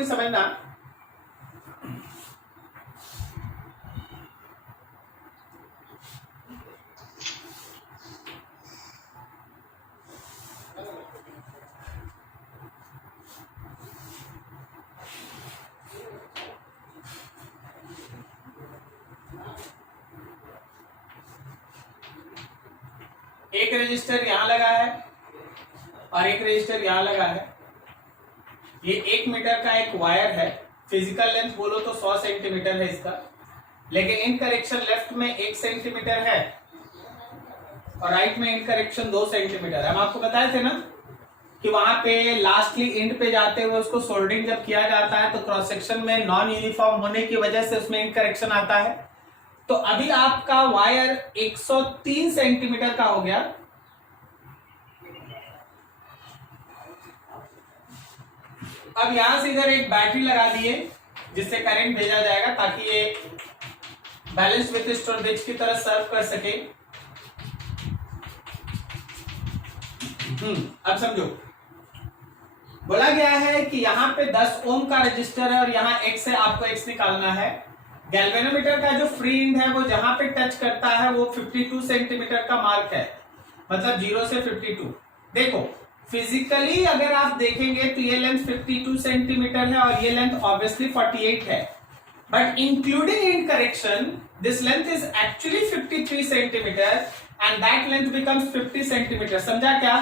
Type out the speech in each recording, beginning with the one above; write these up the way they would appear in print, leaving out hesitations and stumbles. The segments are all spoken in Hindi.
भी समझना। एक रजिस्टर यहां लगा है और एक रजिस्टर यहां लगा है। ये 1 मीटर का एक वायर है। फिजिकल लेंथ बोलो तो 100 सेंटीमीटर है इसका, लेकिन इन करेक्शन लेफ्ट में 1 सेंटीमीटर है और राइट में इन करेक्शन 2 सेंटीमीटर। हम आपको बताए थे ना कि वहां पे लास्टली एंड पे जाते हुए उसको सोल्डरिंग जब किया जाता है तो क्रॉस सेक्शन में नॉन यूनिफॉर्म होने की वजह से उसमें इन करेक्शन आता है। तो अभी आपका वायर 103 सेंटीमीटर का हो गया। अब यहां से इधर एक बैटरी लगा दिए जिससे करंट भेजा जाएगा ताकि ये बैलेंस विथ स्टोरेज की तरह सर्व कर सके। अब समझो, बोला गया है कि यहाँ पे 10 ओम का रजिस्टर है और यहाँ x से आपको x निकालना है। गैल्वेनोमीटर का जो फ्री एंड है वो जहां पे टच करता है वो 52 सेंटीमीटर का मार्क है, मतलब 0 से 52। देखो फिजिकली अगर आप देखेंगे तो ये लेंथ 52 सेंटीमीटर है और ये लेंथ ऑब्वियसली 48 है, but including in correction this length is actually 53 centimetre and that length becomes 50 centimetre. समझा क्या?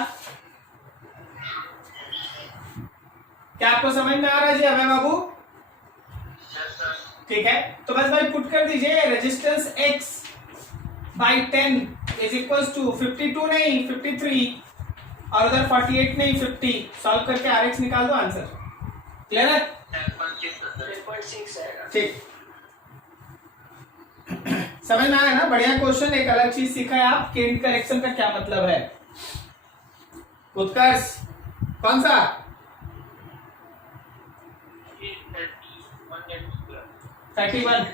क्या आपको समझ में आ रहा है जी अभय बाबू? ठीक है, तो बस भाई पुट कर दीजिए resistance x by 10 is equal to 52 नहीं 53 और उधर 48 नहीं 50। सॉल्व करके rx निकाल दो, आंसर क्लियर है? 10.6 आएगा। ठीक, समझ में आया ना? बढ़िया क्वेश्चन। एक अलग चीज सीखा है आप कि एंड करेक्शन का क्या मतलब है। उत्कर्ष कौन सा? 31।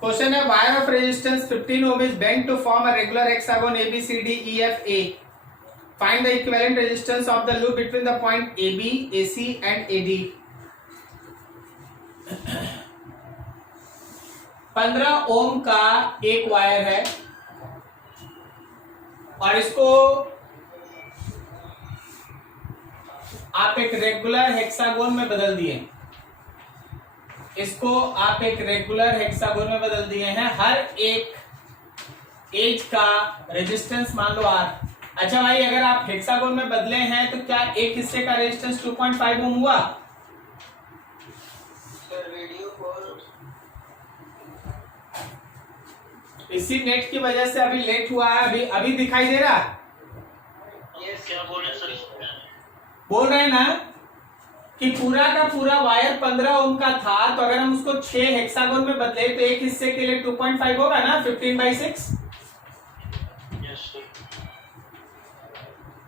क्वेश्चन है wire of resistance 15 ohm is bent to form a regular hexagon ABCDEFA. Find the equivalent resistance of the loop between the point AB, AC and AD. 15 ओम का एक वायर है और इसको आप एक रेगुलर हेक्सागोन में बदल दिए। इसको आप एक रेगुलर हेक्सागोन में बदल दिए हैं। हर एक एज का रेजिस्टेंस मान लो R। अच्छा भाई, अगर आप हेक्सागोन में बदले हैं तो क्या एक हिस्से का रेजिस्टेंस 2.5 ओम हुआ? इसी नेट की वजह से अभी लेट हुआ है। अभी दिखाई दे रहा? क्या बोले सर? बोल रहे हैं ना कि पूरा का पूरा वायर 15 ओम का था, तो अगर हम उसको 6 हेक्सागोन में बदले तो एक हिस्से के लिए 2.5 होगा ना, 15/6।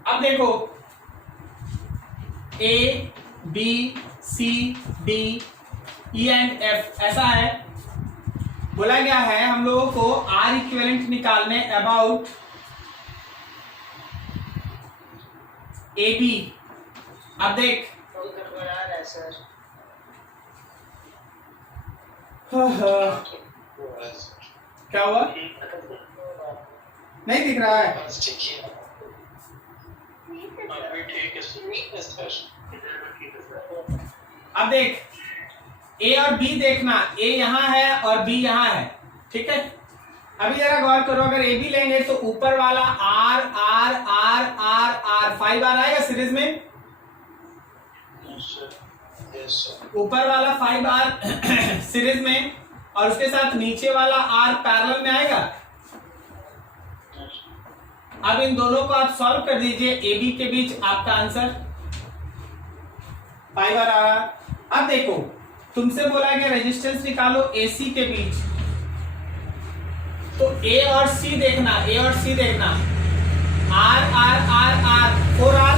अब देखो A, B, C, D, E and F ऐसा है। बोला गया है हम लोगों को R इक्विवेलेंट निकालने अबाउट AB। अब देख सर क्या हुआ? नहीं दिख रहा है? अब देख A और B देखना, A यहाँ है और B यहाँ है, ठीक है? अभी जरा गौर करो, अगर AB लेंगे तो ऊपर वाला R R R R R 5 बार आएगा सीरीज में। ऊपर वाला 5 R सीरीज में और उसके साथ नीचे वाला R पैरेलल में आएगा। अब इन दोनों को आप सॉल्व कर दीजिए, AB के बीच आपका आंसर 5 बार आ रहा। अब देखो तुमसे बोला गया रेजिस्टेंस निकालो AC के बीच, तो A और C देखना, A और C देखना, R R R R 4R,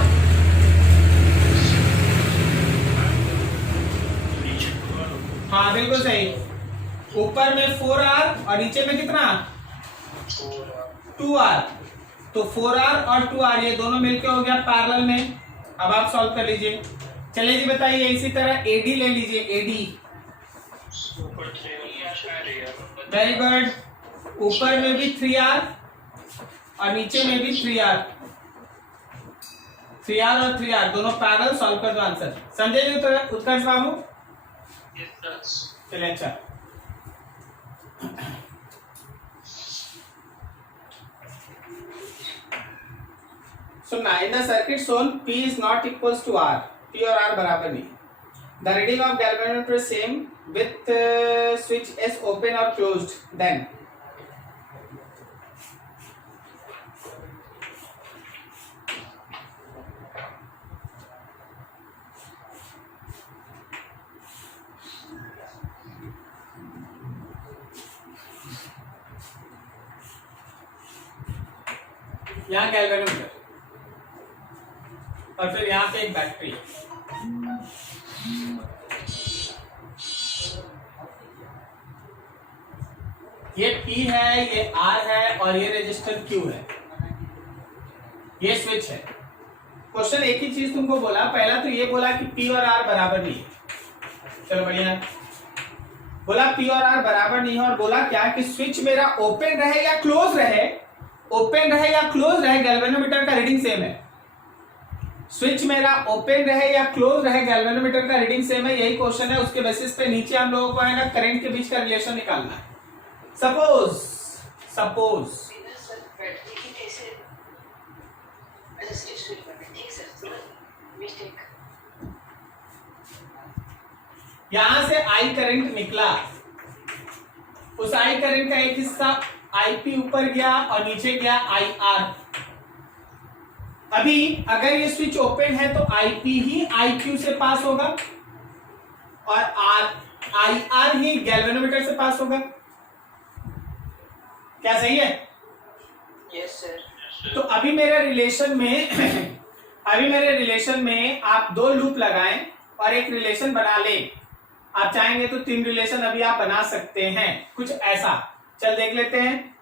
हाँ बिल्कुल सही। ऊपर में 4R और नीचे में कितना 2R, तो 4R और 2R ये दोनों मिलके हो गया पैरेलल में। अब आप सॉल्व कर लीजिए। चलिए जी बताइए, इसी तरह एडी ले लीजिए, एडी। Very good. ऊपर में भी 3r और नीचे में भी 3r, 3r और 3r दोनों पैरेलल, सॉल्व कर दो आंसर। समझे जी उत्कर्ष बाबू? चलिए अच्छा। So now in the circuit shown P is not equals to R, P और R बराबर नहीं। The reading of galvanometer is same with switch S open or closed. Then यहाँ गैल्वेनोमीटर और फिर यहाँ पे एक बैटरी। ये P है, ये R है और ये रेजिस्टर Q है, ये स्विच है। क्वेश्चन एक ही चीज तुमको बोला, पहला तो ये बोला कि P और R बराबर नहीं है। चलो बढ़िया, बोला P और R बराबर नहीं है और बोला क्या कि स्विच मेरा ओपन रहे या क्लोज रहे, ओपन रहे या क्लोज रहे, गैल्वेनोमीटर का रीडिंग सेम है। स्विच मेरा ओपन रहे या क्लोज रहे, गैल्वेनोमीटर का रीडिंग सेम है। यही क्वेश्चन है, उसके बेसिस पे नीचे हम लोगों को है ना करंट के बीच का रिलेशन निकालना है। सपोज यहां से आई करंट निकला, उस आई करंट का एक हिस्सा आईपी ऊपर गया और नीचे गया IR। अभी अगर ये स्विच ओपन है तो आईपी ही आईक्यू से पास होगा और IR ही गैल्वेनोमीटर से पास होगा। क्या सही है? Yes sir. तो अभी मेरे रिलेशन में आप दो लूप लगाएं और एक रिलेशन बना लें। आप चाहेंगे तो 3 रिलेशन अभी आप बना सकते हैं, कुछ ऐसा। चल देख लेते हैं।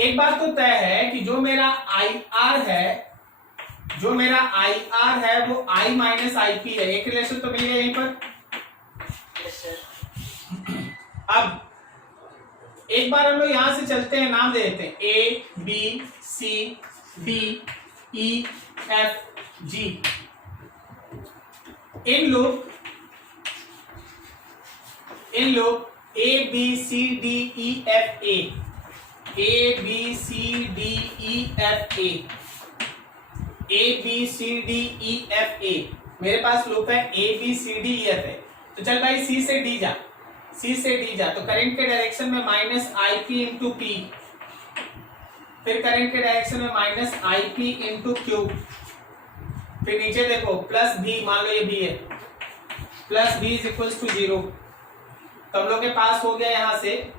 एक बात तो तय है कि जो मेरा IR है वो I माइनस IP है। एक रिलेशन तो मिल गया यहीं पर। Yes sir. अब एक बार हम लोग यहां से चलते हैं, नाम दे देते हैं A B C D E F G। इन लोग A B C D E F A, A B C D E F A, A B C D E F A। मेरे पास लूप है A B C D E F है। तो चल भाई C से D जा, C से D जा। तो करंट के डायरेक्शन में माइनस IP इंटू P, फिर करंट के डायरेक्शन में माइनस IP इंटू Q, फिर नीचे देखो प्लस B, मान लो ये B है, plus B is equals to 0। तो हम लोग के पास हो गया यहां से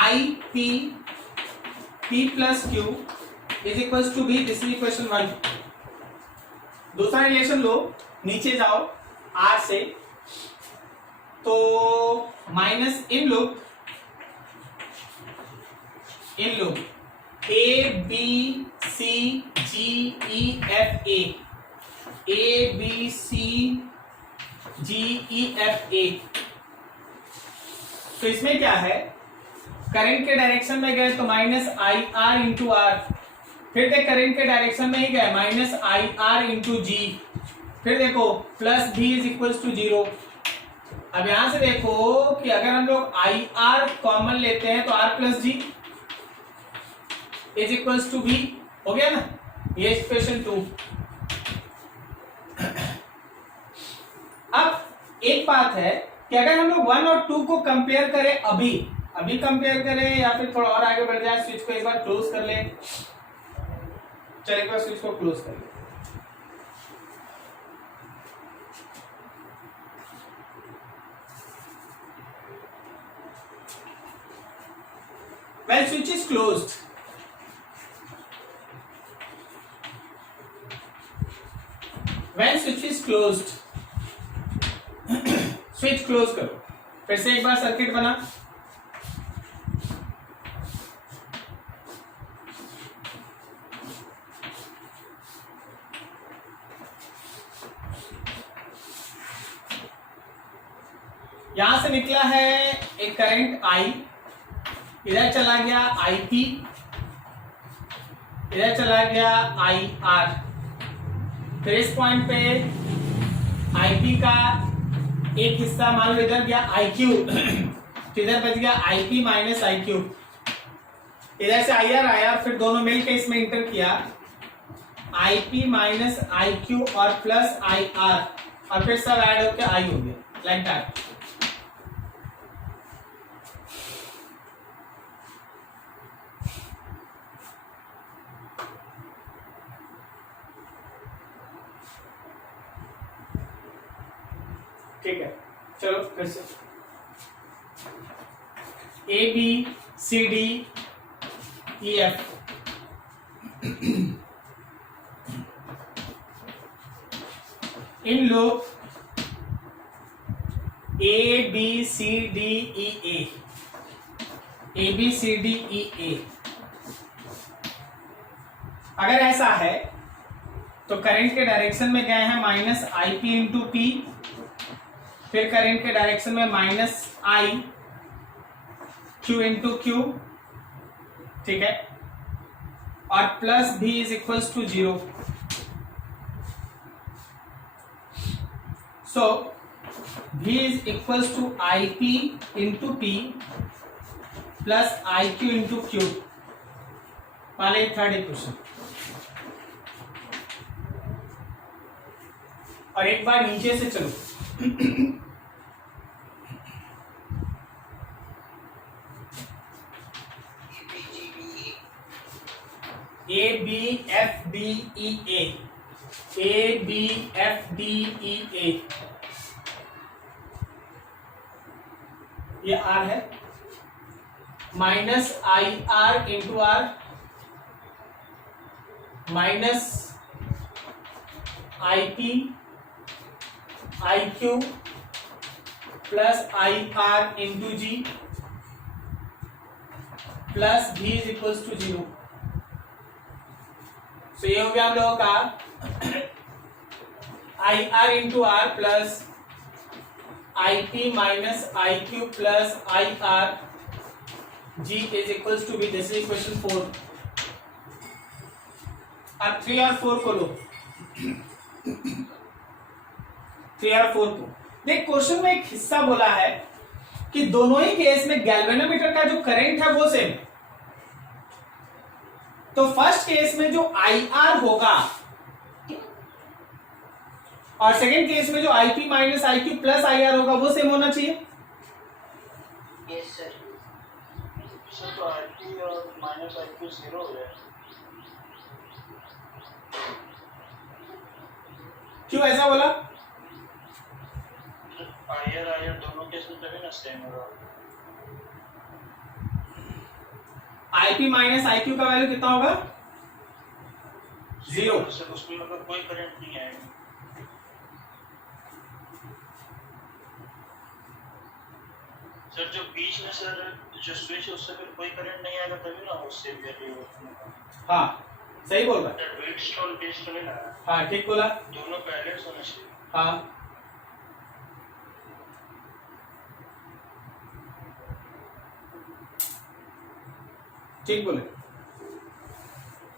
IP P plus Q is equals to B। This is equation 1। दूसरा रिलेशन लो, नीचे जाओ R से, तो माइनस इन लोग A B C G E F A, A B C G E F A। तो इसमें क्या है, करंट के डायरेक्शन में गए तो माइनस IR इंटू R, फिर देख करंट के डायरेक्शन में ही गए माइनस IR इंटू G, फिर देखो plus B is equals to 0। अब यहां से देखो कि अगर हम लोग IR कॉमन लेते हैं तो R plus G is equals to B हो गया ना, ये इक्वेशन 2। अब एक बात है कि अगर हम लोग 1 और 2 को कंपेयर करें, अभी कंपेयर करें या फिर थोड़ा और आगे बढ़ जाए, स्विच को एक बार क्लोज कर लें। चलिए एक बार स्विच को क्लोज कर लें। When switch is closed, switch close करो। फिर से एक बार सर्किट बना, यहां से निकला है एक करंट I, इधर चला गया IP, इधर चला गया IR। फिर इस पॉइंट पे IP का एक हिस्सा मान लो इधर गया IQ, तो इधर बच गया IP माइनस IQ। इधर से IR आया, फिर दोनों मिलकर इसमें इंटर किया, IP माइनस IQ और प्लस IR, और फिर सब ऐड होकर I हो गया, लाइक दैट। ठीक है, चलो फिर से ABCDEF, इन लोग ABCDEA, अगर ऐसा है तो करंट के डायरेक्शन में गए हैं माइनस IP इंटू P, फिर करंट के डायरेक्शन में minus I Q into Q, ठीक है, और plus V is equals to 0। So V is equals to IP into P plus IQ into Q वाले थर्ड इक्वेशन। और एक बार नीचे से चलो, ABFDEA, ये R है, minus IR into R minus IP IQ plus IR into G plus V is equals to 0। तो ये हो गया हम लोगों का IR into R plus IP minus IQ plus IR G is equals to V। This is equation 4। अब 3 और 4 को लो, 3 और 4 को देख। क्वेश्चन में एक हिस्सा बोला है कि दोनों ही केस में गैल्वेनोमीटर का जो करंट है वो सेम। तो फर्स्ट केस में जो IR होगा और सेकंड केस में जो IP minus IQ plus IR होगा वो सेम होना चाहिए। Yes sir. सर तो IP और माइनस IQ 0 हो गया। क्यों ऐसा बोला? IR दोनों केस में तभी ना सेम होगा। IP माइनस IQ का वैल्यू कितना होगा? 0। सर उसमें मतलब कोई करंट नहीं आएगा। सर जो बीच में सर जो स्विच है उससे फिर कोई करंट नहीं आएगा तभी ना उससे वैल्यू होगा। हाँ सही बोल रहा है। वेट स्टॉल बेस तो नहीं ना। हाँ ठीक बोला। दोनों बैलेंस होने चाहिए। हाँ ठीक बोले,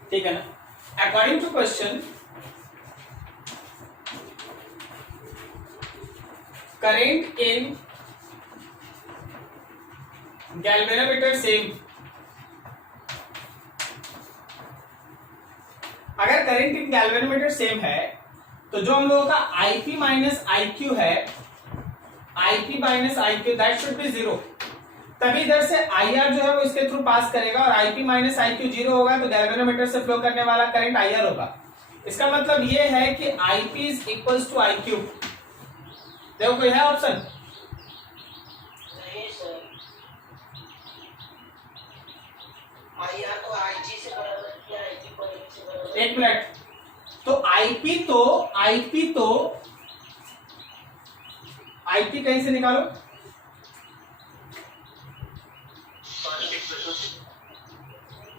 ठीक है ना। According to question, current in galvanometer same. अगर करंट इन गैल्वेनोमीटर सेम है तो जो हम लोगों का IP माइनस IQ है, IP minus IQ that should be 0। तभी इधर से IR जो है वो इसके थ्रू पास करेगा और IP माइनस IQ 0 होगा तो गैल्वेनोमीटर से फ्लो करने वाला करंट IR होगा। इसका मतलब ये है कि IP is equals to IQ। देखो कोई है ऑप्शन? नहीं सर। IR तो IG से बराबर किया, IP को IQ से बराबर। एक मिनट, तो IP कहीं से निकालो।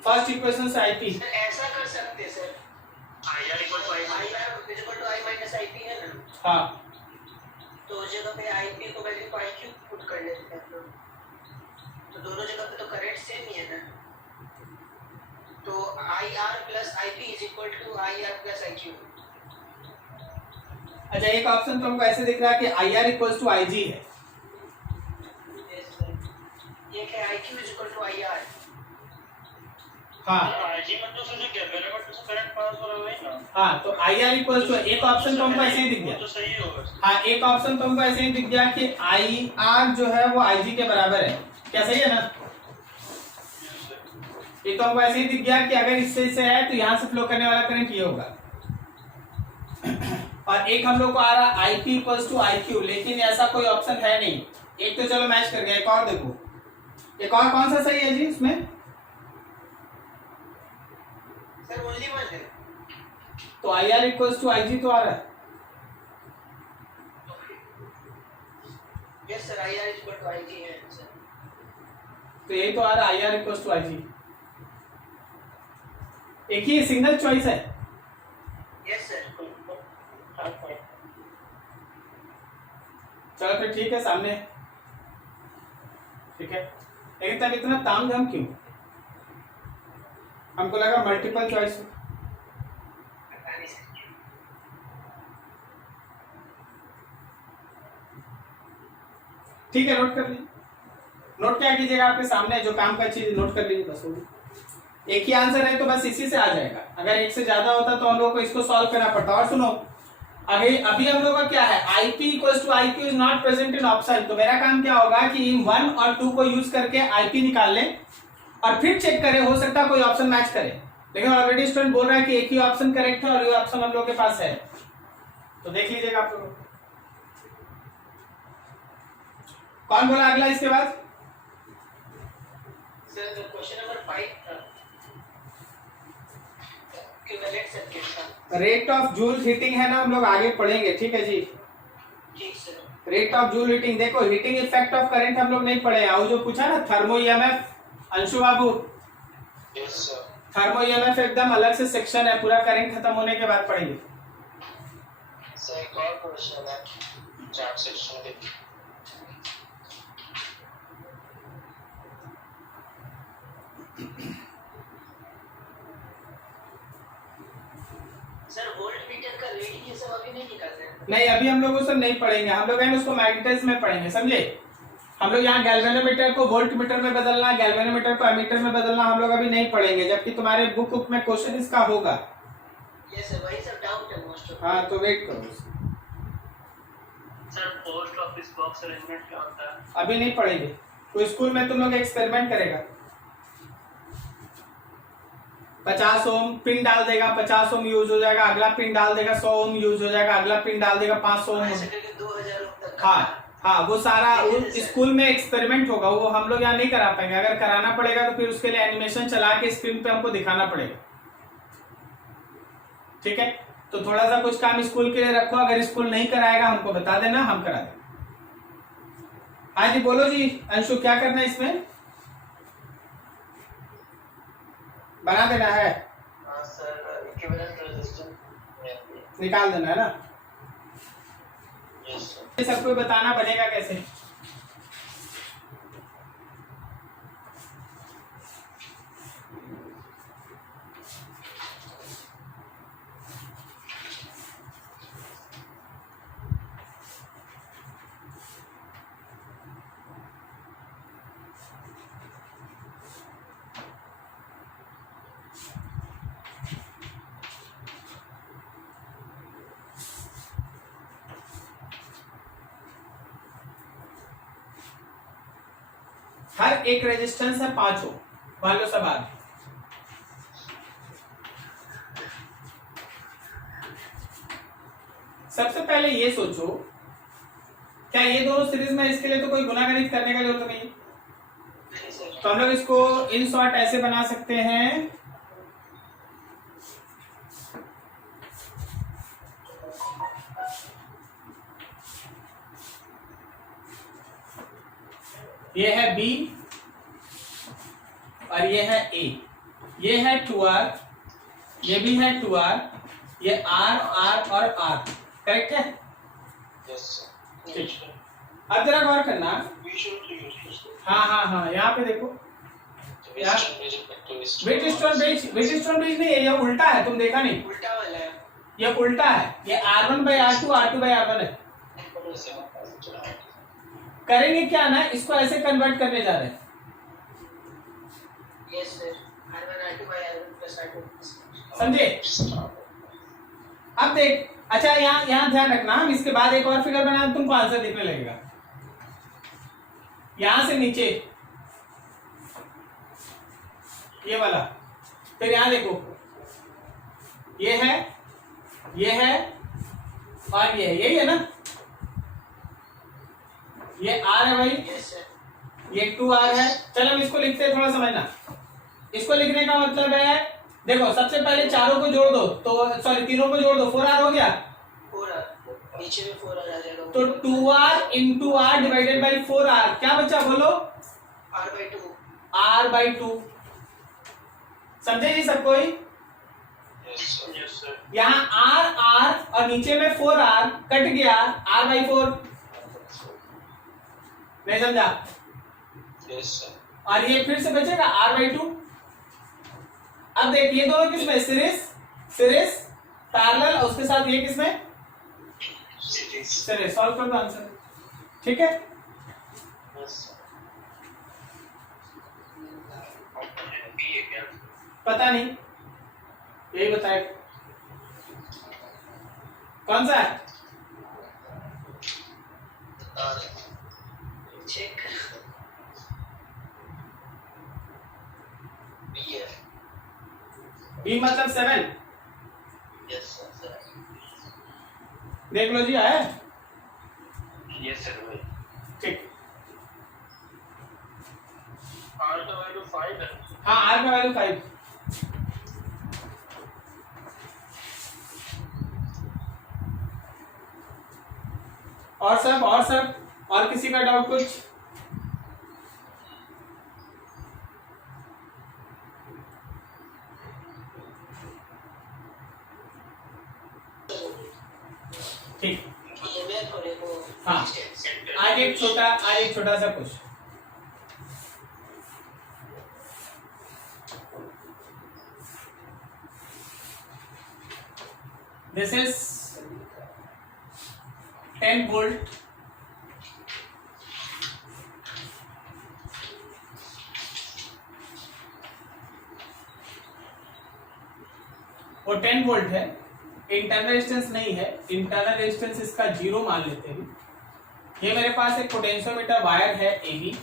फर्स्ट इक्वेशन से IP। सर ऐसा कर सकते हैं sir. IR equal to I IR equal to I minus IP है ना। हाँ तो तो उस जगह पे आईपी को वैल्यू को आईक्यू पुट कर लेते हैं हम लोग, तो दोनों जगह पे तो करंट सेम ही है ना, तो I R plus I P is equal to I R plus I Q. अच्छा, एक ऑप्शन तो हमको ऐसे दिख रहा है कि I R equals to I G है। ये क्या I Q is equal to I R. हाँ आईजी में तो सोचो क्या मेरे में तो करंट पास हो रहा है ना। हाँ, तो आई आर इक्वल्स टू, एक ऑप्शन तो हमको ऐसे ही दिख गया। तो सही होगा। हाँ, एक ऑप्शन तो हमको ऐसे ही दिख गया कि आई आर जो है वो आई जी के बराबर है। क्या सही है ना? ये तो हमको ऐसे ही दिख गया कि अगर इससे से है तो यहाँ से फ्लो करने वाला करंट ये होगा। और एक हम लोग को आ रहा I P equals to I Q, लेकिन ऐसा कोई ऑप्शन है नहीं। एक तो चलो मैच कर गया, एक और देखो, एक और कौन सा सही है जी इसमें? सर ओनली वन है। तो I R equals to I G तो आ रहा है। Yes sir, I R is equal to I G है सर। तो यही तो आ रहा है, I R equals to I G. एक ही सिंगल चॉइस है। Yes sir. चलो फिर ठीक है, सामने ठीक है। लेकिन तब इतना तामझाम क्यों? हमको लगा मल्टीपल चॉइस। ठीक है, नोट कर लीजिए। नोट क्या कीजिएगा, आपके सामने जो काम का चीज नोट कर लीजिए, बस होगी। एक ही आंसर है तो बस इसी से आ जाएगा। अगर एक से ज्यादा होता तो हम लोग को इसको सॉल्व करना पड़ता। और सुनो, अभी हम लोग का क्या है, IP equals to IQ is not present in option. तो मेरा काम क्या होगा कि 1 और 2 को यूज करके IP निकाल लें और फिर चेक करें, हो सकता है कोई ऑप्शन मैच करे। लेकिन ऑलरेडी स्टूडेंट बोल रहा है कि एक ही ऑप्शन करेक्ट है और ये ऑप्शन हम लोग के पास है, तो देख लीजिएगा आप लोग। कौन बोला अगला इसके बाद? सर क्वेश्चन नंबर 5 था इक्विवेलेंट सर्किट का। रेट ऑफ जूल हीटिंग है ना, हम लोग आगे पढ़ेंगे, ठीक है जी। जी sir. Rate of Joule heating, देखो हीटिंग इफेक्ट ऑफ करंट हम लोग नहीं पढ़े हैं। और जो पूछा ना थर्मो ईएमएफ, अंशु बाबू, यस सर। थर्मो ईएमएफ एकदम अलग से सेक्शन है, पूरा करंट खत्म होने के बाद पढ़ेंगे। सर एक और क्वेश्चन है चार्ट सेक्शन के। सर वोल्ट मीटर का रीडिंग ये सब अभी नहीं निकालते हैं। नहीं, अभी हम लोग वो सब नहीं पढ़ेंगे। हम लोग हैं उसको मैग्नेटाइज में पढ़ेंगे, समझे? हम लोग यहाँ गैल्वेनोमीटर को वोल्ट मीटर में बदलना, गैल्वेनोमीटर को एमीटर में बदलना हम लोग अभी नहीं पढ़ेंगे, जबकि तुम्हारे बुक में क्वेश्चन इसका होगा। यस सर, वही सब डाउट है मोस्ट ऑफ। हाँ, तो वेट करो। Sir post office box arrangement क्या होता है? अभी नहीं पढ़ेंगे, तो स्कूल में तुम लोग एक्सपेरिमेंट करेगा। 50 ओम पिन डाल देगा, 50 ओम यूज हो जाएगा, अगला पिन डाल देगा 100 ओम यूज हो जाएगा, अगला पिन डाल देगा 500 ओम। ऐसे करके 2000 ओम तक। हाँ, वो सारा स्कूल में एक्सपेरिमेंट होगा, वो हम लोग यहाँ नहीं करा पाएंगे। अगर कराना पड़ेगा तो फिर उसके लिए एनिमेशन चला के स्क्रीन पे हमको दिखाना पड़ेगा, ठीक है? तो थोड़ा सा कुछ काम स्कूल के लिए रखो, अगर स्कूल नहीं कराएगा हमको बता देना, हम करा देंगे। हाँ जी, बोलो जी अंशु, क्या करना है इसमें? बना देना है, सर इक्विवेलेंट रेजिस्टेंस निकाल देना है ना। Yes sir. ये सबको बताना बनेगा कैसे। हर एक रेजिस्टेंस है 5 ओम, मान लो सब आ गए। सबसे पहले ये सोचो, क्या ये दोनों सीरीज में, इसके लिए तो कोई गुणागणित करने का जरूरत नहीं। तो हम लोग इसको इन शॉर्ट ऐसे बना सकते हैं, ये है B और ये है A, ये है 2R, ये भी है 2R, ये R, R और R, करेक्ट है? Yes sir. ठीक, अब जरा गौर करना। बी शुरू तो यूज कर सकते हाँ, यहाँ पे देखो, वेट स्टोन ब्रिज नहीं है, ये उल्टा है, तुम देखा नहीं, उल्टा वाला है। ये उल्टा है, ये R1/R2 R2/R1 है। करेंगे क्या ना, इसको ऐसे कन्वर्ट करने जा रहे हैं। Yes sir, R1 R2 by R1 plus R2 समझे? अब देख, अच्छा यहाँ ध्यान रखना, हम इसके बाद एक और फिगर बना, तुमको आंसर दिखने लगेगा। यहां से नीचे ये वाला, फिर यहां देखो, ये है और ये यही है ना, ये R है भाई, यस सर, ये 2R है। चलो हम इसको लिखते हैं, थोड़ा समझना। इसको लिखने का मतलब है, देखो सबसे पहले चारों को जोड़ दो, तो सॉरी तीनों को जोड़ दो, 4R हो गया, 4R, नीचे में 4R आ जाएगा। तो 2R into R divided by 4R, क्या बचा बोलो? R/2। R/2। समझे जी सब कोई? यस सर यहाँ R और नीचे में 4R कट गया, R/4, नहीं समझा? यस सर और ये फिर से बचेगा R/2। अब देख, ये दोनों किसमें, सीरीज पैरेलल, और उसके साथ ये किसमें, सीरीज। सॉल्व कर दो आंसर, ठीक है? यस सर बी है क्या? पता नहीं, यही बताए कौन सा है। चेक। बी है। बी मतलब 7, यस सर। देख लो जी, आया? यस सर भाई। ठीक, R का वैल्यू 5 है। हाँ, R का वैल्यू 5। और सब और किसी का डाउट कुछ? ठीक, EMF और वो हाँ, आज एक छोटा सा कुछ। This is 10 volt. वो 10 वोल्ट है, इंटरनल रेजिस्टेंस नहीं है, इंटरनल रेजिस्टेंस इसका 0 मान लेते हैं। ये मेरे पास एक पोटेंशियोमीटर वायर है AB,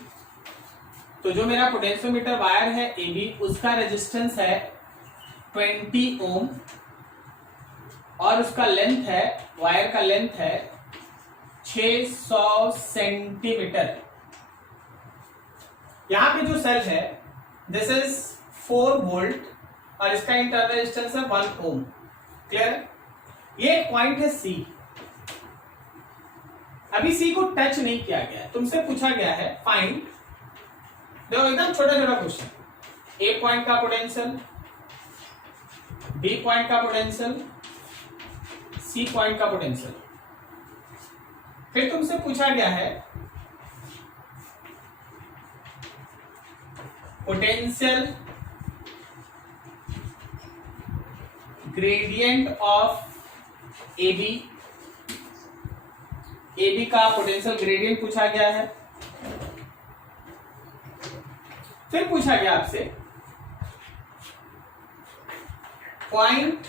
तो जो मेरा पोटेंशियोमीटर वायर है AB, उसका रेजिस्टेंस है 20 ओम, और उसका लेंथ है, वायर का लेंथ है 600 सेंटीमीटर। यहां पे जो सेल है, दिस इज 4 वोल्ट, और इसका इंटरनल रेजिस्टेंस है 1 ओम। क्लियर? ये पॉइंट है C। अभी C को टच नहीं किया गया है, तुमसे पूछा गया है फाइंड, देखो एकदम छोटा क्वेश्चन, A पॉइंट का पोटेंशियल, B पॉइंट का पोटेंशियल, C पॉइंट का पोटेंशियल। फिर तुमसे पूछा गया है potential gradient of AB, AB का पोटेंशियल ग्रेडियंट पूछा गया है। फिर पूछा गया आपसे point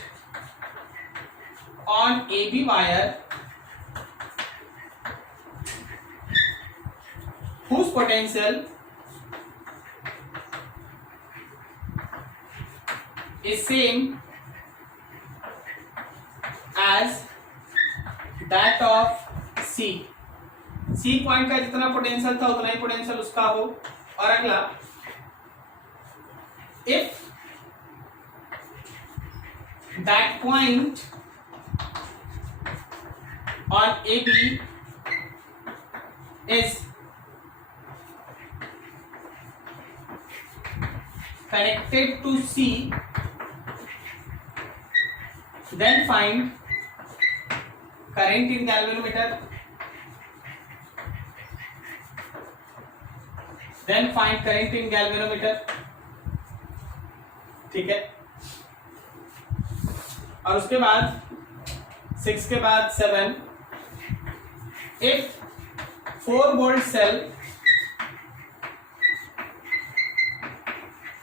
on AB wire whose potential is same as that of C। C point का जितना पोटेंशियल था उतना ही पोटेंशियल उसका हो। और अगला, if that point on AB is connected to C, then find current in galvanometer, then find current in galvanometer, ठीक है। और उसके बाद 6 के बाद 7, if 4 volt cell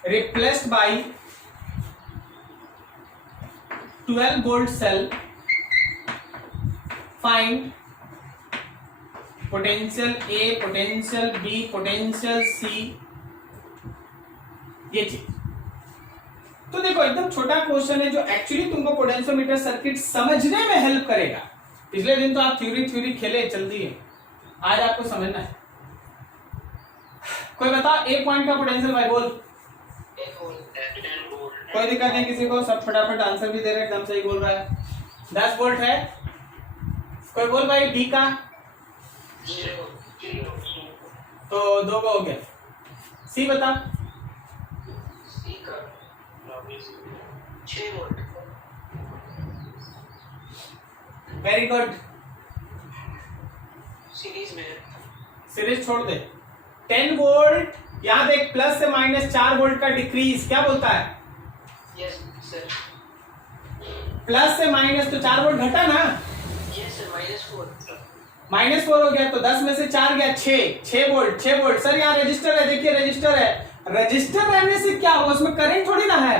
replaced by 12 volt cell, find potential A, potential B, potential C, ये चीज। तो देखो एकदम छोटा क्वेश्चन है जो एक्चुअली तुमको पोटेंशियोमीटर सर्किट समझने में हेल्प करेगा। पिछले दिन तो आप थ्योरी खेले, जल्दी है, आज आपको समझना है। कोई बता एक पॉइंट का पोटेंशियल भाई बोल। कोई दिक्कत नहीं किसी को, सब फटाफट आंसर भी दे रहे, एकदम सही बोल रहा है। 10 वोल्ट है। कोई बोल भाई डी का, तो 2 को हो गया। सी बता। सी का 6 वोल्ट। Very good. सीरीज में है। सीरीज छोड़ दे। 10 वोल्ट, यहाँ देख प्लस से माइनस 4 वोल्ट का डिक्रीज क्या बोलता है? Yes sir. प्लस से माइनस तो 4 वोल्ट घटा ना। यस सर, -4 हो गया तो 10 में से 4 गया 6 वोल्ट। 6 वोल्ट सर, यहाँ रजिस्टर है, देखिए रजिस्टर है। रजिस्टर रहने से क्या होगा, उसमें करंट थोड़ी ना है।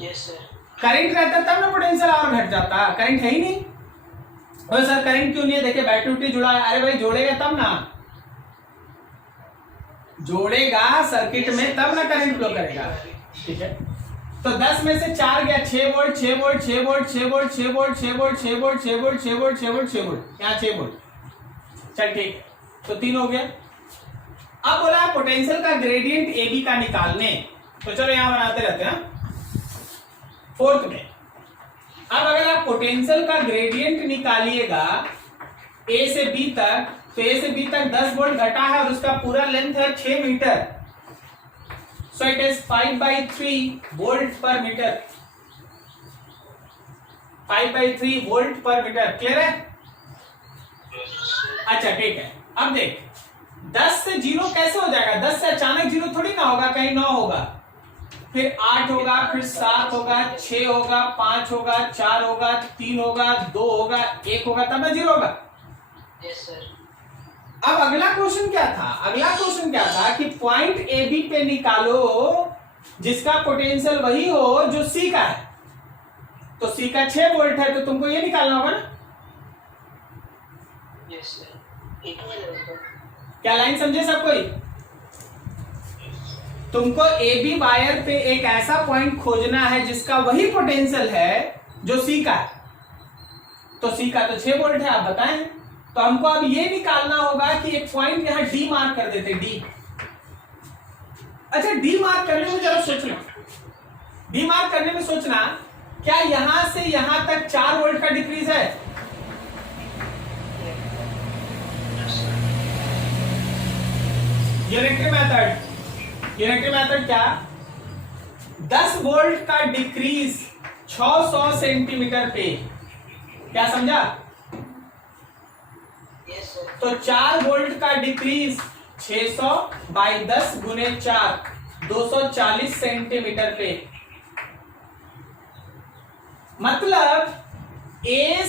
Yes sir. करंट रहता तब ना पोटेंशियल और घट जाता, करंट है ही नहीं। और सर करंट क्यों नहीं है, देखिए बैटरी जुड़ा है। अरे भाई जोड़ेगा तब ना, जोड़ेगा सर्किट में तब ना करंट फ्लो करेगा, ठीक है। तो 10 में से 4 गया 6 volt, 6 volt, 6 volt, 6 volt, 6 volt, 6 volt, 6 volt, 6 volt, 6 volt, 6 volt, 6 volt, यहाँ 6 वोल्ट। चल ठीक, तो 3 हो गया। अब बोला पोटेंशियल का ग्रेडियंट ए बी का निकालने, तो चलो यहाँ बनाते रहते हैं 4th में। अब अगर आप पोटेंशियल का ग्रेडियंट निकालिएगा ए से बी तक, तो ए से बी तक 10 वोल्ट घटा है और उसका पूरा लेंथ है 6 metre. So it is 5/3 volt per metre. 5/3 volt per metre, clear है? अच्छा ठीक है। अब देख 10 से 0 कैसे हो जाएगा? 10 से अचानक 0 थोड़ी ना होगा, कहीं 9 होगा, फिर 8 होगा, फिर 7 होगा, 6 होगा, 5 होगा, 4 होगा, 3 होगा, 2 होगा, 1 होगा, तब ना 0 होगा। Yes sir. अब अगला क्वेश्चन क्या था? अगला क्वेश्चन क्या था कि पॉइंट ए बी पे निकालो जिसका पोटेंशियल वही हो जो सी का है। तो सी का 6 वोल्ट है, तो तुमको ये निकालना होगा ना। Yes sir. क्या लाइन समझे सब कोई? तुमको ए बी वायर पे एक ऐसा पॉइंट खोजना है जिसका वही पोटेंशियल है जो सी का है। तो सी का तो 6 वोल्ट है, आप बताएं। तो हमको अब ये निकालना होगा कि एक पॉइंट यहां डी मार्क कर देते, डी। अच्छा डी मार्क करने में जरा सोचना, डी मार्क करने में सोचना, क्या यहां से यहां तक 4 वोल्ट का डिक्रीज है? यूनिटरी मेथड क्या? 10 वोल्ट का डिक्रीज 600 सेंटीमीटर पे, क्या समझा? Yes sir. तो 4 वोल्ट का डिक्रीज 600 बाई 10 गुने 4, 240 सेंटीमीटर पे। मतलब ए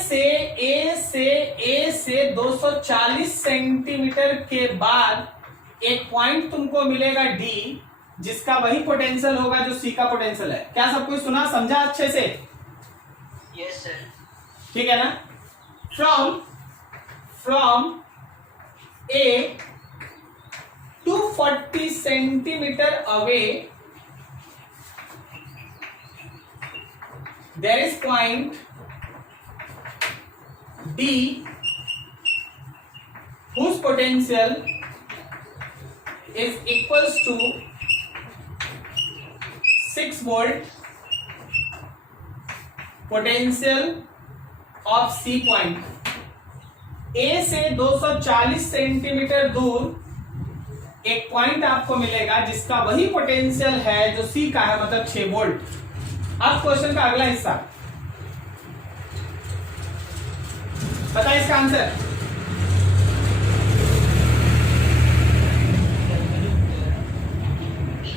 से 240 सेंटीमीटर के बाद एक पॉइंट तुमको मिलेगा डी, जिसका वही पोटेंशियल होगा जो सी का पोटेंशियल है। क्या सब कोई सुना समझा अच्छे से? Yes sir. ठीक है ना। From A 240 centimetre away there is point D whose potential is equals to 6 volt potential of C point। A से 240 सेंटीमीटर दूर एक पॉइंट आपको मिलेगा जिसका वही पोटेंशियल है जो C का है, मतलब 6 वोल्ट। अब क्वेश्चन का अगला हिस्सा, पता है इसका आंसर?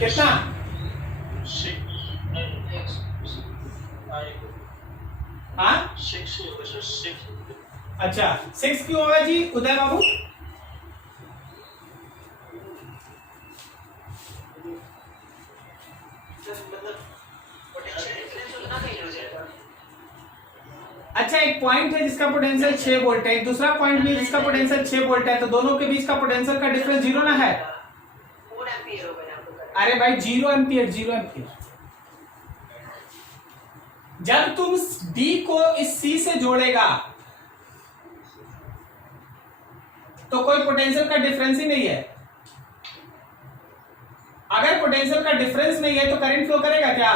कितना? हाँ 6 होगा सर, 6। अच्छा 6 क्यों होगा जी उदय बाबू? मतलब पोटेंशियल डिफरेंस उतना नहीं हो जाएगा। अच्छा एक पॉइंट है जिसका पोटेंशियल 6 वोल्ट है, एक दूसरा पॉइंट भी है जिसका पोटेंशियल 6 वोल्ट है, तो दोनों के बीच का पोटेंशियल का डिफरेंस 0 ना है? 4 एम्पीयर होगा यहाँ पे। अरे भाई 0 एम्पीयर, 0 एम्पीयर। जब तुम D को इस C से जोड़ेगा तो कोई पोटेंशियल का डिफरेंस ही नहीं है। अगर पोटेंशियल का डिफरेंस नहीं है तो करंट फ्लो करेगा क्या?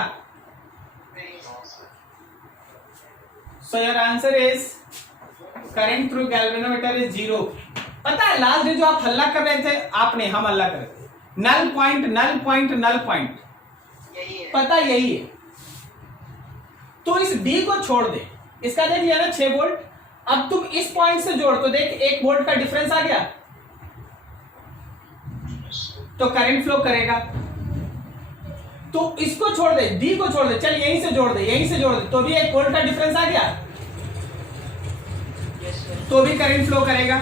So your answer is current through galvanometer is 0। पता है लास्ट डे जो आप हल्ला कर रहे थे, आपने, हम हल्ला कर रहे थे, null point null point null point, यही है। पता यही है। तो इस D को छोड़ दे, इसका देख लिया ना 6 वोल्ट। अब तुम इस पॉइंट से जोड़ तो देख 1 वोल्ट का डिफरेंस आ गया, तो करंट फ्लो करेगा। तो इसको छोड़ दे, D को छोड़ दे, चल यहीं से जोड़ दे, यहीं से जोड़ दे, तो भी 1 वोल्ट का डिफरेंस आ गया, तो भी करंट फ्लो करेगा।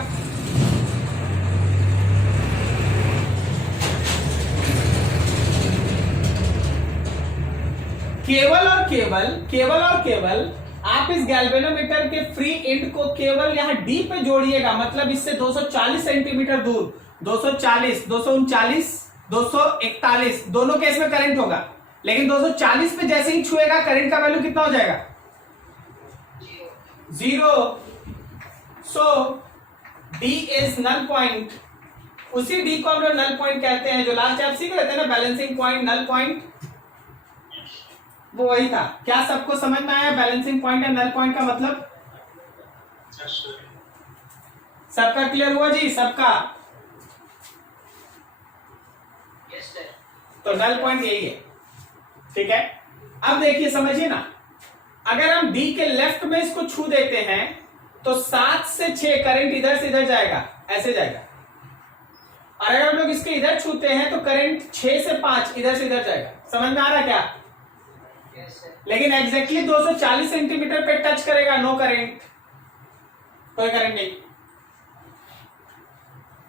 केवल और केवल आप इस गैल्वेनोमीटर के फ्री एंड को केवल यहां D पे जोड़िएगा, मतलब इससे 240 सेंटीमीटर दूर, 240, 239, 241 दोनों केस में करंट होगा, लेकिन 240 पे जैसे ही छुएगा करंट का वैल्यू कितना हो जाएगा? 0। सो D इज नल पॉइंट। उसी D को हम लोग नल पॉइंट कहते हैं, जो लास्ट आप सीख रहे थे ना, बैलेंसिंग पॉइंट, नल पॉइंट, वो वही था। क्या सबको समझ में आया बैलेंसिंग पॉइंट और नल पॉइंट का मतलब? सबका क्लियर हुआ जी? सबका? Yes sir. तो नल पॉइंट यही है, ठीक है। अब देखिए समझिए ना, अगर हम D के लेफ्ट में इसको छू देते हैं तो 7 से 6 करंट इधर से इधर जाएगा, ऐसे जाएगा। और अगर हम लोग इसके इधर छूते हैं तो करंट 6 से 5 इधर से इधर जाएगा। समझ में आ रहा क्या? Yes sir. लेकिन एग्जैक्टली 240 सेंटीमीटर पे टच करेगा, नो करंट, कोई करंट नहीं,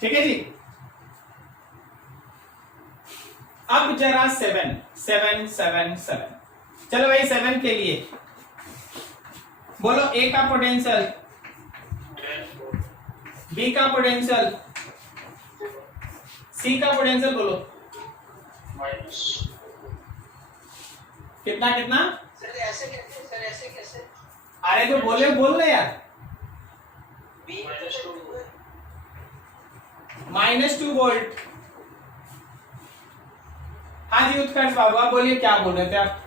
ठीक है जी। अब जरा 7 7 7 7, चलो भाई 7 के लिए बोलो A का पोटेंशियल, B का पोटेंशियल, C का पोटेंशियल बोलो माइनस कितना कितना? सर ऐसे कैसे? सर ऐसे कैसे? अरे तो बोले बोल रहे यार। B -2 volt. हाँ जी उत्कर्ष बाबू आप बोलिए, क्या बोल रहे थे आप?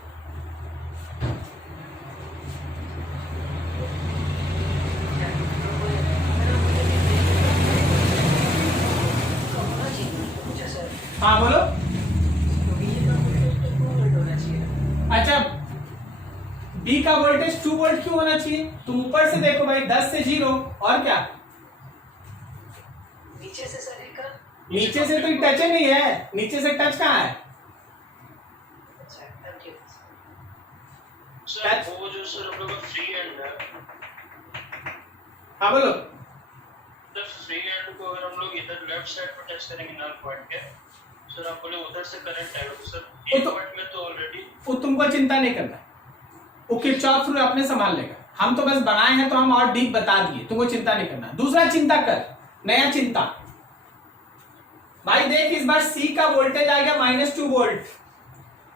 हाँ बोलो। अच्छा B का वोल्टेज 2 वोल्ट क्यों होना चाहिए? तुम ऊपर से देखो भाई, 10 से 0, और क्या? नीचे से सर एक का? नीचे से तो टच ही नहीं है, नीचे से टच कहाँ है? अच्छा तब ठीक है। सर वो जो सर हम लोग का फ्री एंड है, हाँ बोलो। तो फ्री एंड को अगर हम लोग इधर लेफ्ट साइड पर टच करेंगे नल पॉइंट के, सर आप बोले उधर से करंट आएगा, तो सर वो ए तो- पॉइंट में तो ऑलरेडी वो तुमको चिंता नहीं करना, वो किरचॉफ रूल अपने संभाल लेगा। हम तो बस बनाए हैं तो हम और डीप बता दिए, तुमको चिंता नहीं करना। दूसरा चिंता कर, नया चिंता भाई देख, इस बार C का वोल्टेज आ गया -2 वोल्ट।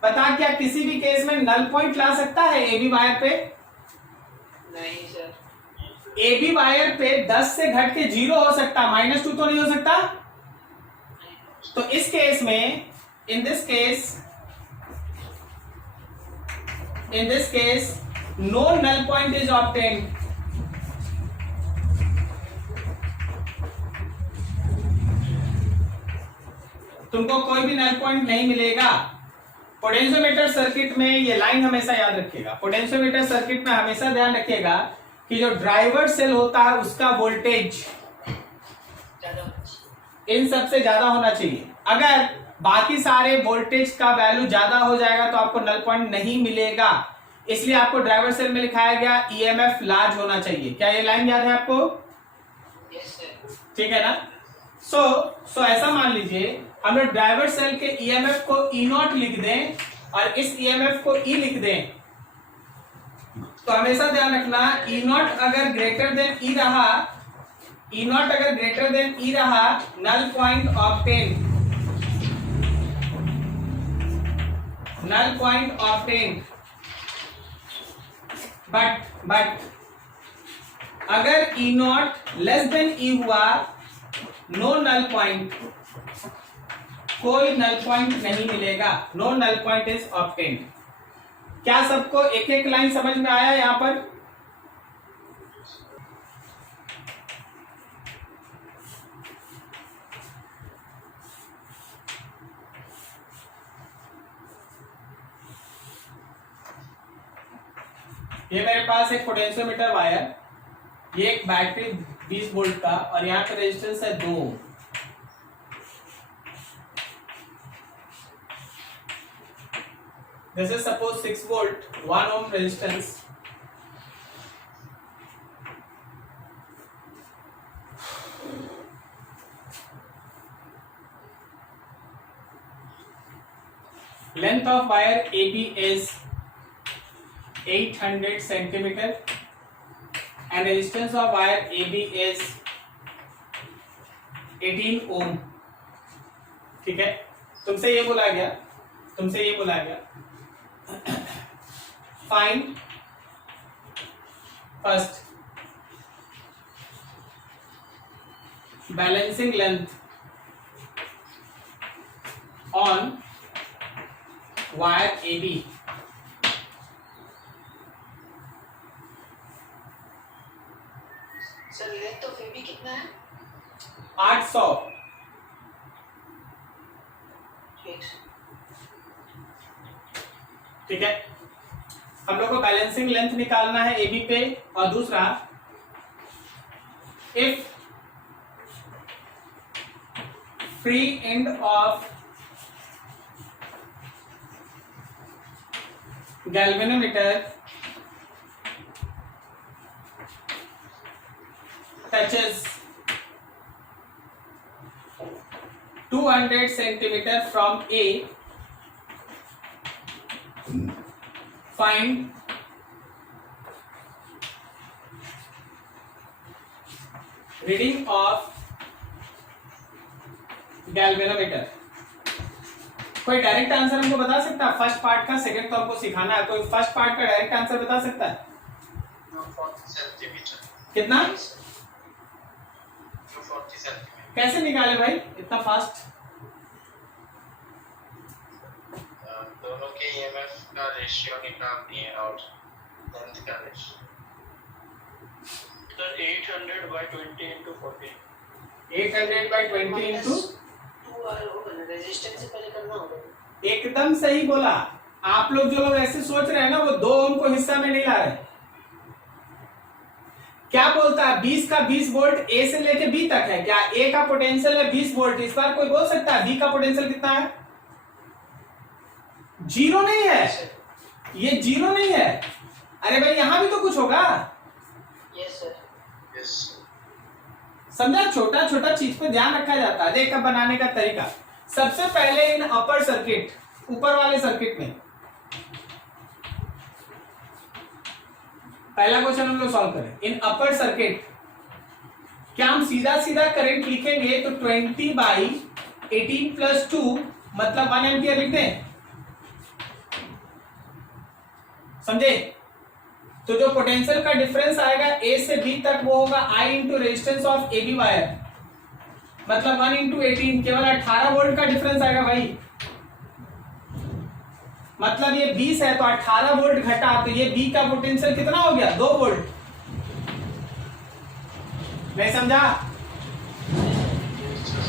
बता क्या किसी भी केस में नल पॉइंट ला सकता है AB वायर पे? नहीं सर। AB वायर पे 10 से घट के 0 हो सकता, -2 तो नहीं हो सकता। तो इस केस में, in this case no null point is obtained। तुमको कोई भी नल पॉइंट नहीं मिलेगा। पोटेंशियोमीटर सर्किट में ये लाइन हमेशा याद रखिएगा, पोटेंशियोमीटर सर्किट में हमेशा ध्यान रखिएगा कि जो ड्राइवर सेल होता है उसका वोल्टेज ज्यादा इन सबसे ज्यादा होना चाहिए। अगर बाकी सारे वोल्टेज का वैल्यू ज्यादा हो जाएगा तो आपको नल पॉइंट नहीं मिलेगा। इसलिए आपको ड्राइवर सेल में लिखाया गया ईएमएफ लार्ज होना चाहिए। क्या ये लाइन याद है आपको? Yes sir. ठीक है ना? सो ऐसा मान लीजिए हम लोग ड्राइवर सेल के ईएमएफ को ई नॉट लिख दें और इस ईएमएफ को ई लिख दें, तो हमेशा ध्यान रखना ई नॉट अगर ग्रेटर देन ई रहा, ई नॉट अगर ग्रेटर देन ई रहा, null point obtain, null point obtain. But अगर E naught less than E हुआ, नो नल पॉइंट, कोई नल पॉइंट नहीं मिलेगा, no null point is obtained. क्या सबको एक एक लाइन समझ में आया यहां पर? ये मेरे पास एक पोटेंशियोमीटर वायर, ये एक बैटरी 20 वोल्ट का और यहाँ पे रेजिस्टेंस है 2 ओम। This is suppose 6 volt 1 ohm resistance. Length of wire AB is 800 centimeter and resistance of wire AB is 18 ohm. ठीक है, तुमसे ये बोला गया find first balancing length on wire AB. Sir length of AB कितना है? 800। ठीक है, हम लोग को बैलेंसिंग लेंथ निकालना है एबी पे। और दूसरा, if free end of galvanometer touches 200 centimeter from A, find reading of galvanometer। कोई डायरेक्ट आंसर हमको बता सकता है? फर्स्ट पार्ट का, सेकंड तो हमको सिखाना है। कोई फर्स्ट पार्ट का डायरेक्ट आंसर बता सकता है? 240 सेंटीमीटर। कितना? 240 सेंटीमीटर। कैसे निकाले भाई इतना फास्ट? दोनों के ईएमएफ का रेशियो निकाल दिए और लेंथ का ratio. Sir 800 by 20 into 40। 800 by 20 into 2R होगा ना, रेजिस्टेंस से पहले करना होगा। एकदम सही बोला। आप लोग जो लोग ऐसे सोच रहे हैं ना, वो 2 ओम को हिस्सा में नहीं ला रहे। क्या बोलता है 20 का 20 वोल्ट ए से लेके बी तक है। क्या ए का पोटेंशियल है 20 वोल्ट? इस बार कोई बोल सकता है बी का पोटेंशियल कितना है? 0 नहीं है, ये 0 नहीं है। अरे भाई यहां भी तो कुछ होगा। Yes sir. यस समझा? छोटा छोटा चीज पे ध्यान रखा जाता है। देखा बनाने का तरीका, सबसे पहले इन अपर सर्किट, ऊपर वाले सर्किट में पहला क्वेश्चन हम लोग सॉल्व करें। इन अपर सर्किट क्या हम सीधा सीधा करंट लिखेंगे तो 20 बाई 18 प्लस 2 मतलब 1 एम्पियर लिख दें। समझे? तो जो पोटेंशियल का डिफरेंस आएगा ए से बी तक वो होगा I into resistance of A B wire, मतलब 1 इंटू 18, केवल 18 वोल्ट का डिफरेंस आएगा भाई। मतलब ये 20 है तो 18 वोल्ट घटा तो ये बी का पोटेंशियल कितना हो गया? 2 वोल्ट। नहीं समझा?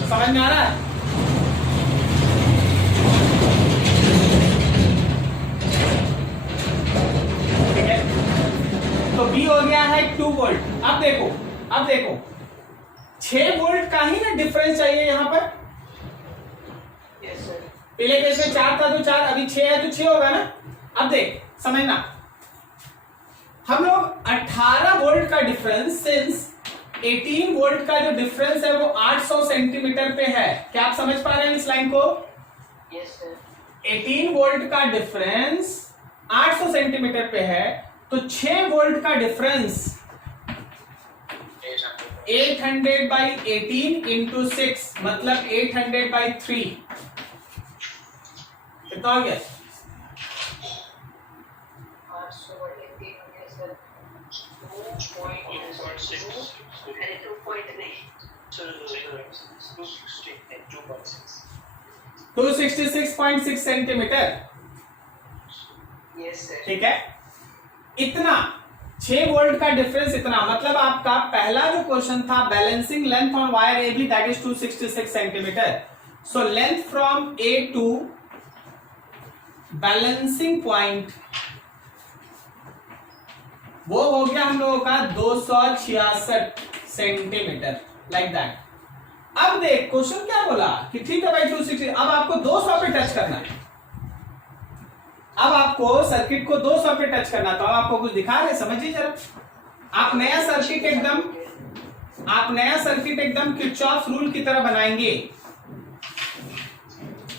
समझ में आ रहा है? ठीक है, तो बी हो गया है 2 वोल्ट। अब देखो 6 वोल्ट का ही ना डिफरेंस चाहिए यहां पर। Yes sir. पहले केस में 4 था तो 4, अभी 6 है तो 6 होगा ना। अब देख समझना, हम लोग 18 वोल्ट का डिफरेंस सिंस 18 वोल्ट का जो डिफरेंस है वो 800 सेंटीमीटर पे है। क्या आप समझ पा रहे हैं इस लाइन को? Yes sir. 18 वोल्ट का डिफरेंस 800 सेंटीमीटर पे है, तो 6 वोल्ट का डिफरेंस 800 बाई 18 इंटू 6 मतलब 800 बाई 3 कितना हो गया? 800 बटे 3 हो गया सर 2.6 अरे 2 नहीं सर 266 266.6 सेंटीमीटर। Yes sir. ठीक है, इतना 6 वोल्ट का डिफरेंस इतना, मतलब आपका पहला जो क्वेश्चन था balancing length on wire A B that is 266 centimetre. So length from A to balancing point वो हो गया हम लोगों का 266 सेंटीमीटर लाइक दैट। अब देख क्वेश्चन क्या बोला कि ठीक है भाई 260, अब आपको 200 पे टच करना है। अब आपको सर्किट को 200 पे टच करना, तो अब आपको कुछ दिखा रहे, समझिए जरा। आप नया सर्किट एकदम किरचॉफ रूल की तरह बनाएंगे।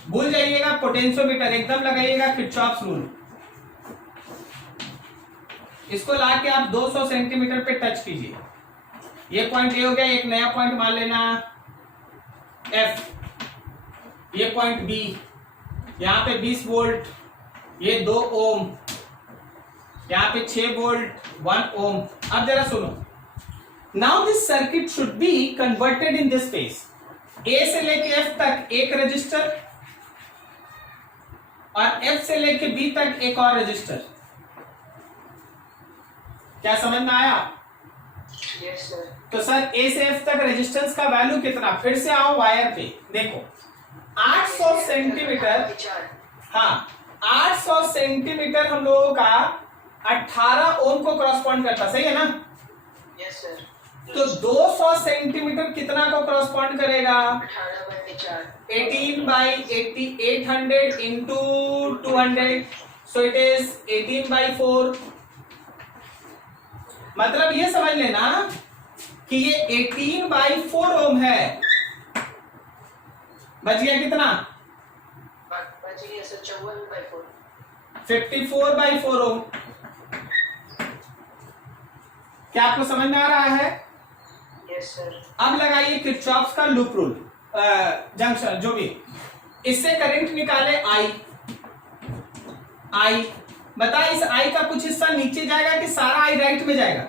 भूल जाइएगा पोटेंशियोमीटर, एकदम लगाइएगा किरचॉफ रूल। इसको लाके आप 200 सेंटीमीटर पे टच कीजिए। ये पॉइंट ए हो गया, एक नया पॉइंट मान लेना F, ये पॉइंट B, यहां पे 20 वोल्ट, ये 2 ओम, यहां पे 6 वोल्ट 1 ओम। अब जरा सुनो, now this circuit should be converted in this phase. A से लेके F तक एक रजिस्टर और F से लेके B तक एक और रजिस्टर। क्या समझ में आया? Yes sir. तो सर A से F तक रेजिस्टेंस का वैल्यू कितना? फिर से आओ वायर पे, देखो 800 सेंटीमीटर, हाँ 800 सेंटीमीटर हम लोगों का 18 ओम को क्रॉसपॉन्ड करता, सही है ना? Yes sir. तो 200 सेंटीमीटर कितना को क्रॉसपॉन्ड करेगा? 18 by 80, 800 into 200, so it is 18 by 4। मतलब ये समझ लेना कि ये 18 बाई 4 ओम है। बच गया कितना? बच गया सर 54 बाई 4, 54 बाई 4 ओम। क्या आपको समझ में आ रहा है? Yes sir. अब लगाइए किरचॉफ का लूप रूल, जंक्शन जो भी, इससे करंट निकाले I बता, इस I का कुछ हिस्सा नीचे जाएगा कि सारा I राइट में जाएगा?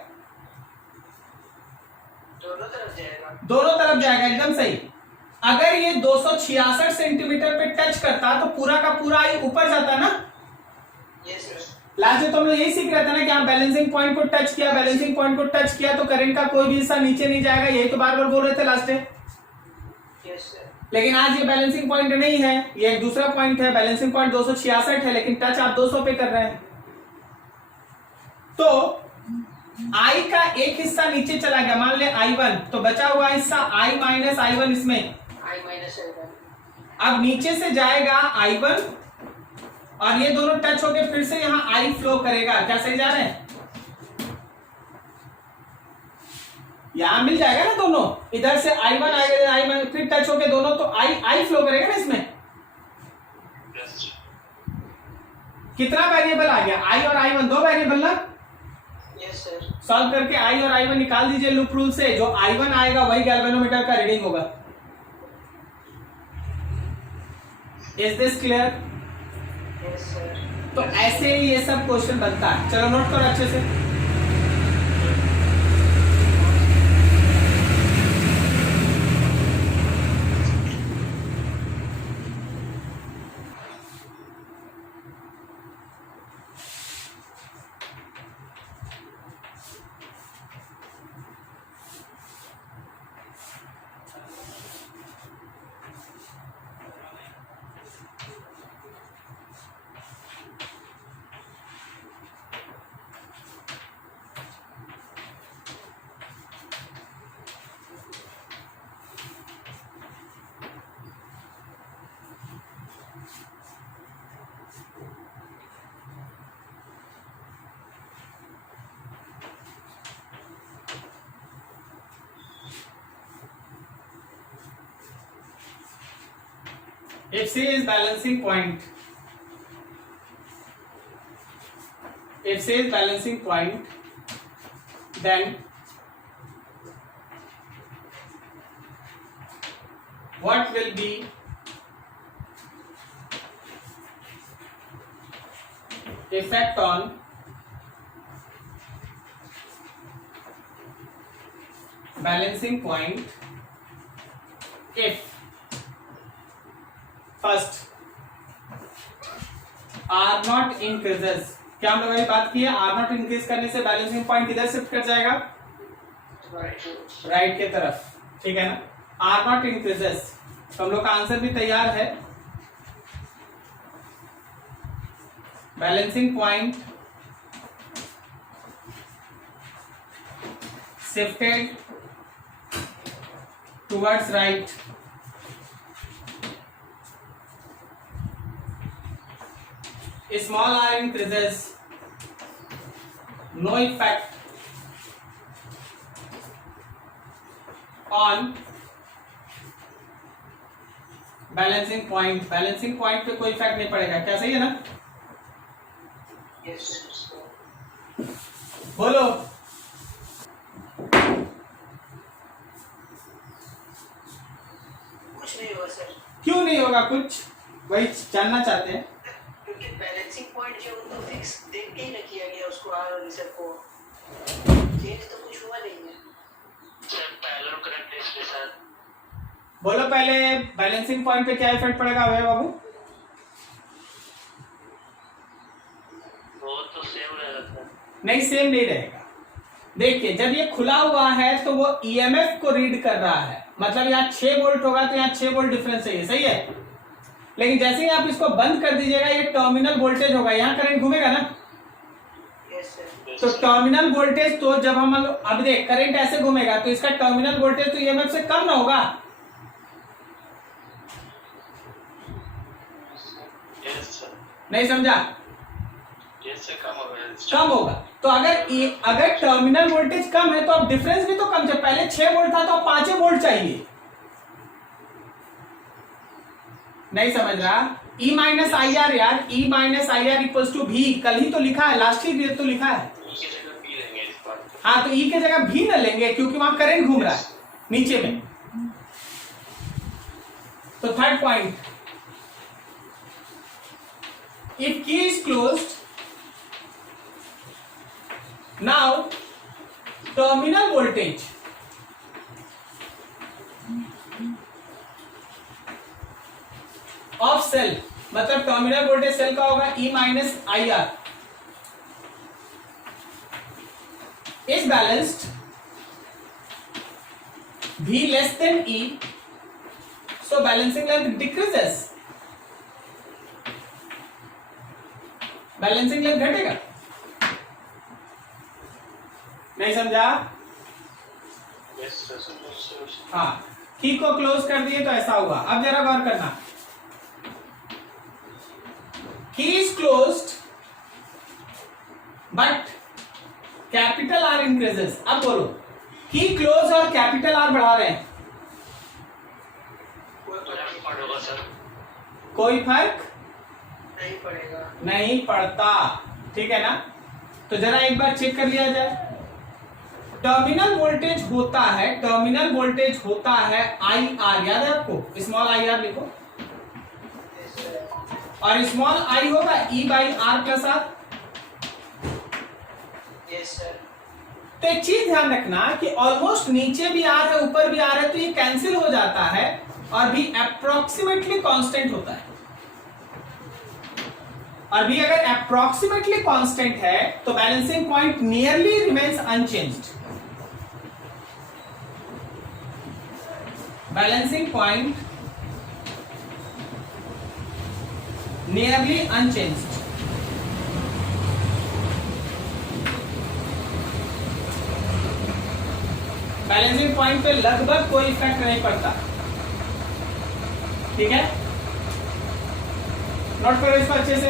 दोनों तरफ जाएगा। दोनों तरफ जाएगा, एकदम सही। अगर ये 266 सेंटीमीटर पे टच करता तो पूरा का पूरा I ऊपर जाता ना। Yes sir. लास्ट में तो हम लोग यही सीख रहे थे ना कि आप बैलेंसिंग पॉइंट को टच किया, बैलेंसिंग पॉइंट को टच किया तो करंट का कोई भी हिस्सा नीचे नहीं जाएगा, यही तो बार बार बोल रहे थे लास्ट में। Yes sir. लेकिन आज ये बैलेंसिंग पॉइंट नहीं है, ये एक दूसरा पॉइंट है। बैलेंसिंग पॉइंट 266 है लेकिन टच आप 200 पे कर रहे हैं, तो I का एक हिस्सा नीचे चला गया, मान ले I1, तो बचा हुआ हिस्सा I माइनस I1 इसमें I माइनस I1। अब नीचे से जाएगा I1 और ये दोनों टच होके फिर से यहां I फ्लो करेगा। क्या सही जा रहे हैं? यहां मिल जाएगा ना दोनों, इधर से I1 आएगा, I1 फिर टच होके दोनों, तो I फ्लो करेगा ना इसमें। कितना वेरिएबल आ गया? I और I1 दो वेरिएबल ना। Yes sir. सॉल्व करके I और I1 निकाल दीजिए लूप रूल से। जो I1 आएगा वही गैल्वेनोमीटर का रीडिंग होगा। Is this clear? Yes sir. तो ऐसे ही ये सब क्वेश्चन बनता है। चलो नोट करो अच्छे से। if C is balancing point, if C is balancing point, then what will be effect on balancing point if first R not increases? क्या हम लोग अभी बात की है, R नॉट इंक्रीज करने से बैलेंसिंग पॉइंट किधर शिफ्ट कर जाएगा, राइट के तरफ, ठीक है ना. R नॉट इंक्रीजेस, तो हम लोग का आंसर भी तैयार है. Balancing point shifted towards right. Small r increases, no effect on balancing point. Balancing point पे कोई इफेक्ट नहीं पड़ेगा, क्या सही है ना? Yes. बोलो. कुछ नहीं होगा सर, क्यों नहीं होगा कुछ, वही जानना चाहते हैं. क्योंकि बैलेंसिंग पॉइंट जो उनको फिक्स देख के ही ना किया गया उसको, आर और इसे को चेंज तो कुछ हुआ नहीं है सर. पैरेलल करंट है इसके साथ. बोलो पहले बैलेंसिंग पॉइंट पे क्या इफेक्ट पड़ेगा अभय बाबू? वो तो सेम रहेगा सर. नहीं, सेम नहीं रहेगा. देखिए, जब ये खुला हुआ है तो वो ईएमएफ को रीड कर रहा है, मतलब यहाँ 6 वोल्ट होगा तो यहाँ 6 वोल्ट डिफरेंस है, सही है. लेकिन जैसे ही आप इसको बंद कर दीजिएगा ये टर्मिनल वोल्टेज होगा, यहाँ करंट घूमेगा ना. Yes sir. तो टर्मिनल वोल्टेज, तो जब हम अब देख करंट ऐसे घूमेगा तो इसका टर्मिनल वोल्टेज तो ईएमएफ से कम ना होगा. Yes sir. नहीं समझा? यस सर, कम होगा. कम होगा. तो अगर टर्मिनल वोल्टेज कम है तो अब डिफरेंस भी तो कम चाहिए. पहले 6 वोल्ट था तो अब 5 वोल्ट चाहिए. नहीं समझ रहा? E माइनस आई आर यार, E minus I R equals to भी, कल ही तो लिखा है, लास्ट ही तो लिखा है. उसकी जगह भी लेंगे इस बार. हाँ, तो E के जगह भी न लेंगे क्योंकि वहां करंट घूम रहा है नीचे में. तो third point, if key is closed, now terminal voltage of cell, मतलब टर्मिनल वोल्टेज सेल का होगा E minus I R, is balanced V less than E, so balancing length decreases. Balancing length घटेगा. नहीं समझा? Yes sir. हाँ, की को क्लोज कर दिए तो ऐसा हुआ. अब जरा गौर करना, key is closed but capital R increases. अब बोलो, की क्लोज और कैपिटल R बढ़ा रहे हैं, होगा सर. कोई फर्क नहीं पड़ेगा. नहीं पड़ता, ठीक है ना. तो जरा एक बार चेक कर लिया जाए. टर्मिनल वोल्टेज होता है, टर्मिनल वोल्टेज होता है आई आर, याद है आपको? स्मॉल आई आर लिखो, यस सर. और स्मॉल आई होगा E by R plus R. Yes sir. तो एक चीज ध्यान रखना कि ऑलमोस्ट नीचे भी आर है ऊपर भी आर है, तो ये कैंसिल हो जाता है और भी अप्रोक्सीमेटली कांस्टेंट होता है. और भी अगर अप्रोक्सीमेटली कांस्टेंट है तो balancing point nearly remains unchanged. Balancing point nearly unchanged. Balancing point पे लगभग कोई इफेक्ट नहीं पड़ता, ठीक है. नोट करो इसको अच्छे से.